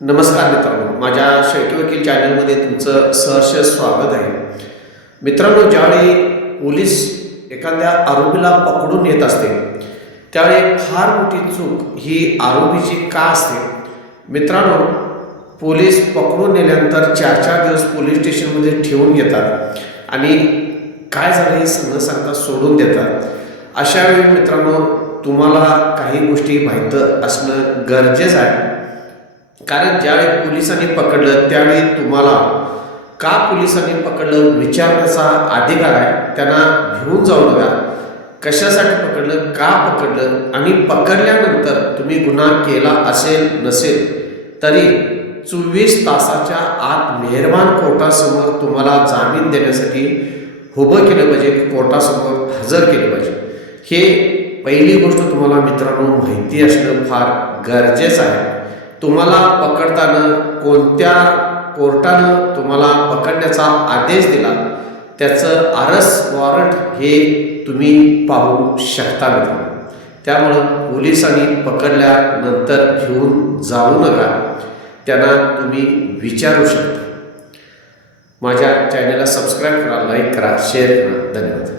नमस्कार मित्रांनो माझ्या शेळके वकील चॅनलमध्ये तुमचं सहर्ष स्वागत आहे. मित्रांनो ज्यावेळी पोलीस एखाद्या आरोपीला पकडून येत असते त्यावेळी फार मोठी चूक ही आरोपीची का असते? मित्रांनो पोलीस पकडून नेल्यानंतर चार चार दिवस पोलीस स्टेशनमध्ये ठेवून घेतात आणि काय झालं हे न सांगता सोडून देतात. अशा वेळी मित्रांनो तुम्हाला काही गोष्टी माहीत असणं गरजेचं आहे. कारण ज्यावेळी पोलिसांनी पकडलं त्यावेळी तुम्हाला का पोलिसांनी पकडलं विचारण्याचा अधिकार आहे त्यांना घेऊन जाऊ नका. कशासाठी पकडलं का पकडलं? आणि पकडल्यानंतर तुम्ही गुन्हा केला असेल नसेल तरी चोवीस तासाच्या आत मेहरबान कोर्टासमोर तुम्हाला जामीन देण्यासाठी उभं केलं पाहिजे कोर्टासमोर हजर केलं पाहिजे. हे पहिली गोष्ट तुम्हाला मित्रांनो माहिती असणं फार गरजेचं आहे. तुम्हाला पकडताना कोणत्या कोर्टानं तुम्हाला पकडण्याचा आदेश दिला त्याचं आरस वॉरंट हे तुम्ही पाहू शकता मित्रांनो त्यामुळं पोलिसांनी पकडल्यानंतर घेऊन जाऊ नका. त्यांना तुम्ही विचारू शकता. माझ्या चॅनलला सबस्क्राईब करा लाईक करा शेअर करा. धन्यवाद.